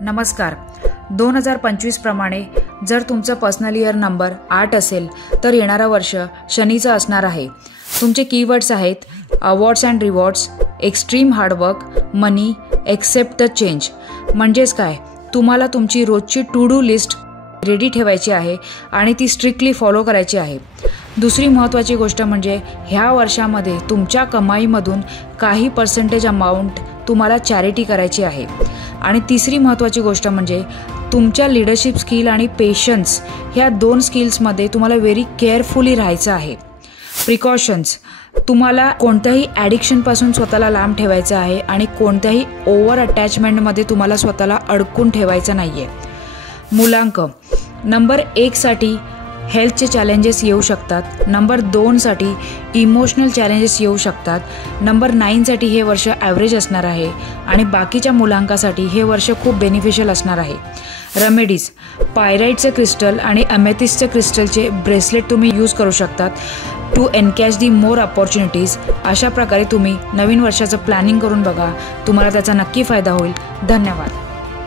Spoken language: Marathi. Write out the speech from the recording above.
नमस्कार. 2025 प्रमाणे जर तुमचा पर्सनल इयर नंबर 8 असेल तर येणारा वर्ष शनीचं असणार आहे. तुमचे कीवर्ड्स आहेत awards and rewards, extreme hardwork, money, accept the change. म्हणजेच काय, तुम्हाला तुमची रोजची टू डू लिस्ट रेडी ठेवायची आहे आणि ती स्ट्रिक्टली फॉलो करायची आहे. दुसरी महत्त्वाची गोष्ट म्हणजे ह्या वर्षामध्ये तुमच्या कमाईमधून काही पर्सेंटेज अमाऊंट तुम्हाला चॅरिटी करायची आहे. आणि तिसरी महत्त्वाची गोष्ट म्हणजे तुमच्या लिडरशिप स्किल आणि पेशन्स ह्या 2 स्किल्समध्ये तुम्हाला व्हेरी केअरफुली राहायचं आहे. प्रिकॉशन्स, तुम्हाला कोणत्याही ॲडिक्शनपासून स्वतःला लांब ठेवायचं आहे आणि कोणत्याही ओव्हर अटॅचमेंटमध्ये तुम्हाला स्वतःला अडकून ठेवायचं नाही आहे. मुलांक, नंबर 1 साठी हेल्थचे चॅलेंजेस येऊ शकतात, नंबर 2 साठी इमोशनल चॅलेंजेस येऊ शकतात, नंबर 9 साठी हे वर्ष ॲव्हरेज असणार आहे आणि बाकीच्या मुलांकासाठी हे वर्ष खूप बेनिफिशियल असणार आहे. रेमेडीज, पायराईटचं क्रिस्टल आणि अमेथिस्टचं क्रिस्टलचे ब्रेसलेट तुम्ही यूज करू शकतात टू एनकॅच दी मोर अपॉर्च्युनिटीज. अशा प्रकारे तुम्ही नवीन वर्षाचं प्लॅनिंग करून बघा, तुम्हाला त्याचा नक्की फायदा होईल. धन्यवाद.